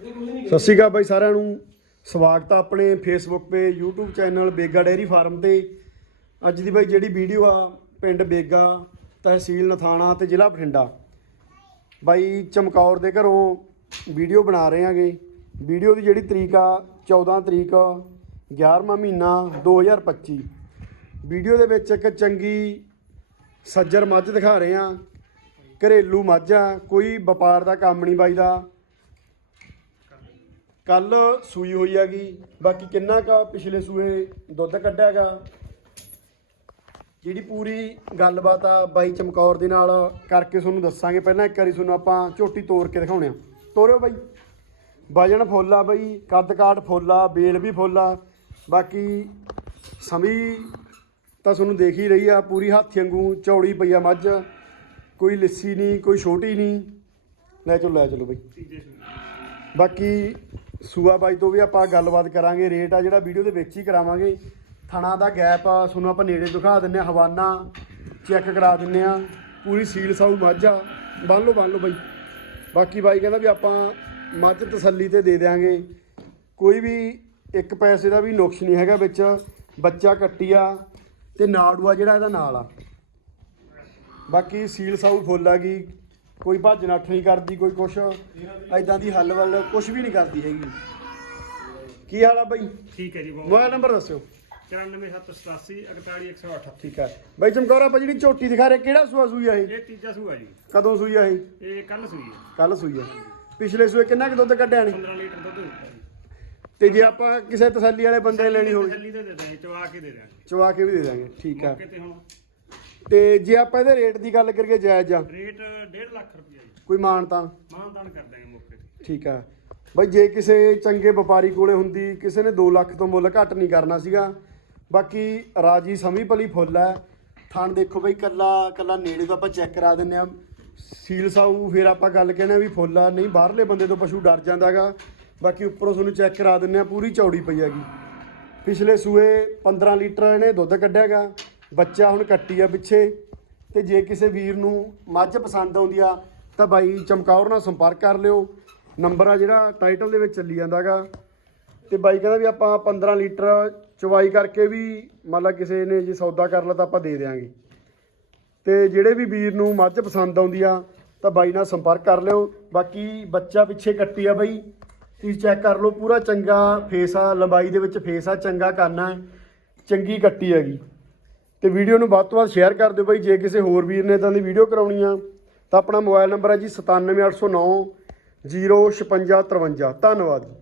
ਸਤਿ ਸ਼੍ਰੀ ਅਕਾਲ ਬਾਈ ਸਾਰਿਆਂ ਨੂੰ। ਸਵਾਗਤ ਆ ਆਪਣੇ ਫੇਸਬੁੱਕ ਤੇ, YouTube channel Bega dairy farm ਤੇ। ਅੱਜ ਦੀ ਬਾਈ ਜਿਹੜੀ ਵੀਡੀਓ ਆ, ਪਿੰਡ ਬੇਗਾ, ਤਹਿਸੀਲ ਨਥਾਣਾ ਤੇ ਜ਼ਿਲ੍ਹਾ ਬਠਿੰਡਾ। ਬਾਈ ਚਮਕੌਰ ਦੇ ਘਰੋਂ ਵੀਡੀਓ ਬਣਾ ਰਹੇ ਆਂਗੇ। ਵੀਡੀਓ ਦੀ ਜਿਹੜੀ ਤਰੀਕ ਆ 14 ਤਰੀਕ 11ਵਾਂ ਮਹੀਨਾ 2025 ਵੀਡੀਓ ਦੇ ਵਿੱਚ ਇੱਕ ਚੰਗੀ ਸੱਜਰ ਮੱਝ ਦਿਖਾ ਰਹੇ ਆ। ਘਰੇਲੂ ਮੱਝ ਆ, ਕੋਈ ਵਪਾਰ ਦਾ ਕੰਮ ਨਹੀਂ ਬਾਈ ਦਾ। ਕੱਲ ਸੂਈ ਹੋਈ ਹੈਗੀ, ਬਾਕੀ ਕਿੰਨਾ ਕਾ ਪਿਛਲੇ ਸੂਏ ਦੁੱਧ ਕੱਢਿਆਗਾ ਜਿਹੜੀ ਪੂਰੀ ਗੱਲਬਾਤ ਆ ਬਾਈ ਚਮਕੌਰ ਦੇ ਨਾਲ ਕਰਕੇ ਤੁਹਾਨੂੰ ਦੱਸਾਂਗੇ। ਪਹਿਲਾਂ ਇੱਕ ਵਾਰੀ ਤੁਹਾਨੂੰ ਆਪਾਂ ਝੋਟੀ ਤੋੜ ਕੇ ਦਿਖਾਉਣੇ ਆ। ਤੋਰਿਓ ਬਾਈ। ਵਜਨ ਫੁੱਲ ਆ ਬਾਈ, ਕੱਦ ਕਾਟ ਫੁੱਲ ਆ, ਬੇਲ ਵੀ ਫੁੱਲ ਆ। ਬਾਕੀ ਸਮੀ ਤਾਂ ਤੁਹਾਨੂੰ ਦੇਖ ਹੀ ਰਹੀ ਆ, ਪੂਰੀ ਹੱਥ ਵਾਂਗੂ ਚੌੜੀ ਪਈ ਆ ਮੱਝ। ਕੋਈ ਲਿੱਸੀ ਨਹੀਂ, ਕੋਈ ਛੋਟੀ ਨਹੀਂ। ਲੈ ਚਲੋ ਲੈ ਚਲੋ ਬਾਈ। ਬਾਕੀ ਸੂਆ ਬਾਈ ਤੋਂ ਵੀ ਆਪਾਂ ਗੱਲਬਾਤ ਕਰਾਂਗੇ ਰੇਟ ਆ ਜਿਹੜਾ ਵੀਡੀਓ ਦੇ ਵਿੱਚ ਹੀ ਕਰਾਵਾਂਗੇ। ਥਣਾ ਦਾ ਗੈਪ ਆ, ਤੁਹਾਨੂੰ ਆਪਾਂ ਨੇੜੇ ਦਿਖਾ ਦਿੰਨੇ ਆ ਹਵਾਨਾ ਚੈੱਕ ਕਰਾ ਦਿੰਨੇ ਆ ਪੂਰੀ ਸੀਲ ਸਾਊ ਮੱਝ ਆ। ਬੰਨ ਲਓ ਬੰਨ ਲਓ ਬਾਈ। ਬਾਕੀ ਬਾਈ ਕਹਿੰਦਾ ਵੀ ਆਪਾਂ ਮੱਝ ਤਸੱਲੀ ਤੇ ਦੇ ਦਿਆਂਗੇ। ਕੋਈ ਵੀ ਇੱਕ ਪੈਸੇ ਦਾ ਵੀ ਨੁਕਸ ਨਹੀਂ ਹੈਗਾ ਵਿੱਚ। ਬੱਚਾ ਕੱਟੀ ਆ ਤੇ ਨਾੜੂ ਜਿਹੜਾ ਇਹਦਾ ਨਾਲ ਆ। ਬਾਕੀ ਸੀਲ ਸਾਊ ਫੁੱਲ ਆ ਗਈ। ਕੋਈ ਭੱਜ ਨੱਠ ਨਹੀਂ ਕਰਦੀ ਕੋਈ ਕੁਛ। ਐਦਾਂ ਦੀ ਹੱਲ ਵੱਲ ਕੁਛ ਵੀ ਨਹੀਂ ਕਰਦੀ ਹੈਗੀ। ਕੀ ਹਾਲ ਆ ਬਾਈ? ਠੀਕ ਹੈ ਜੀ ਬਹੁਤ ਮੋਬਾਈਲ ਨੰਬਰ ਦੱਸਿਓ। 94787 41108 ਠੀਕ ਹੈ। ਬਾਈ ਚਮਕੌਰ ਆਪਾਂ ਜਿਹੜੀ ਝੋਟੀ ਦਿਖਾ ਰਹੇ ਕਿਹੜਾ ਸੂਆ ਸੂਈ ਆ ਇਹ? ਇਹ ਤੀਜਾ ਸੂਆ ਜੀ। ਕਦੋਂ ਸੂਈ ਆ ਇਹ? ਇਹ ਕੱਲ ਸੂਈ ਹੈ। ਕੱਲ ਸੂਈ ਆ। ਪਿਛਲੇ ਸੂਏ ਕਿੰਨਾ ਕੁ ਦੁੱਧ ਕੱਢਿਆ ਨੇ 15 ਲੀਟਰ ਦੁੱਧ ਦਿੱਤਾ ਜੀ। ਤੇ ਜੇ ਆਪਾਂ ਕਿਸੇ ਤਸੱਲੀ ਵਾਲੇ ਬੰਦੇ ਨੇ ਲੈਣੀ ਹੋਵੇ। ਤਸੱਲੀ ਤੇ ਦੇ ਦਾਂਗੇ ਚਵਾ ਕੇ ਦੇ ਦਾਂਗੇ ਚਵਾ ਕੇ ਵੀ ਦੇ ਦਾਂਗੇ ਠੀਕ ਆ। ਮੌਕੇ ਤੇ ਹੁਣ ਤੇ ਜੇ ਆਪਾਂ ਇਹਦੇ ਰੇਟ ਦੀ ਗੱਲ ਕਰੀਏ ਜਾਇਜ਼ ਆ। ਰੇਟ 1.5 ਲੱਖ ਰੁਪਇਆ ਜੀ। ਕੋਈ ਮਾਨਤਾਨ? ਮਾਨਦਾਨ ਕਰ ਦਾਂਗੇ ਮੌਕੇ ਤੇ। ਠੀਕ ਆ। ਬਾਈ ਜੇ ਕਿਸੇ ਚੰਗੇ ਵਪਾਰੀ ਕੋਲੇ ਹੁੰਦੀ ਕਿਸੇ ਨੇ 2 ਲੱਖ ਤੋਂ ਮੁੱਲ ਘੱਟ ਨਹੀਂ ਕਰਨਾ ਸੀਗਾ ਬਾਕੀ ਰਾਜੀ ਸਮੀ ਭਲੀ ਫੁੱਲ ਹੈ ਥਣ ਦੇਖੋ ਬਈ ਕੱਲਾ ਕੱਲਾ ਨੇੜੇ ਤੋਂ ਆਪਾਂ ਚੈੱਕ ਕਰਾ ਦਿੰਨੇ ਆ। ਸੀਲ ਸਾਊ ਫਿਰ ਆਪਾਂ ਗੱਲ ਕਹਿੰਦੇ ਆ ਵੀ ਫੁੱਲ ਆ। ਨਹੀਂ ਬਾਹਰਲੇ ਬੰਦੇ ਤੋਂ ਪਸ਼ੂ ਡਰ ਜਾਂਦਾਗਾ ਬਾਕੀ ਉੱਪਰੋਂ ਤੁਹਾਨੂੰ ਚੈੱਕ ਕਰਾ ਦਿੰਨੇ ਆ ਪੂਰੀ ਚੌੜੀ ਪਈ ਹੈਗੀ। ਪਿਛਲੇ ਸੂਏ 15 ਲੀਟਰ ਇਹਨੇ ਦੁੱਧ ਕੱਢਿਆਗਾ ਬੱਚਾ ਹੁਣ ਕੱਟੀ ਆ ਪਿੱਛੇ, ਤੇ ਜੇ ਕਿਸੇ ਵੀਰ ਨੂੰ ਮੱਝ ਪਸੰਦ ਆਉਂਦੀ ਆ, ਤਾਂ ਬਾਈ ਚਮਕੌਰ ਨਾਲ ਸੰਪਰਕ ਕਰ ਲਿਓ। ਨੰਬਰ ਆ ਜਿਹੜਾ ਟਾਈਟਲ ਦੇ ਵਿੱਚ ਚੱਲੀ ਜਾਂਦਾਗਾ ਤੇ ਬਾਈ ਕਹਿੰਦਾ ਵੀ ਆਪਾਂ 15 ਲੀਟਰ ਚਵਾਈ ਕਰਕੇ ਵੀ ਮੰਨ ਲਾ ਕਿਸੇ ਨੇ ਜੇ ਸੌਦਾ ਕਰ ਲਾ ਤਾਂ ਆਪਾਂ ਦੇ ਦੇਾਂਗੇ ਤੇ ਜਿਹੜੇ ਵੀ ਵੀਰ ਨੂੰ ਮੱਝ ਪਸੰਦ ਆਉਂਦੀ ਆ, ਤਾਂ ਬਾਈ ਨਾਲ ਸੰਪਰਕ ਕਰ ਲਿਓ। ਬਾਕੀ ਬੱਚਾ ਪਿੱਛੇ ਕੱਟੀ ਆ ਬਾਈ। ਤੁਸੀਂ ਚੈੱਕ ਕਰ ਲਓ, ਪੂਰਾ ਚੰਗਾ ਫੇਸ ਆ, ਲੰਬਾਈ ਦੇ ਵਿੱਚ ਫੇਸ ਆ, ਚੰਗਾ ਕਰਨਾ ਚੰਗੀ ਕੱਟੀ ਹੈਗੀ। ਤੇ ਵੀਡੀਓ ਨੂੰ ਵੱਧ ਤੋਂ ਵੱਧ ਸ਼ੇਅਰ ਕਰ ਦਿਓ ਬਾਈ, ਜੇ ਕਿਸੇ ਹੋਰ ਵੀਰ ਨੇ ਇਦਾਂ ਦੀ ਵੀਡੀਓ ਕਰਾਉਣੀ ਆ, ਤਾਂ ਆਪਣਾ ਮੋਬਾਈਲ ਨੰਬਰ ਹੈ ਜੀ 97809 05653 ਧੰਨਵਾਦ ਜੀ।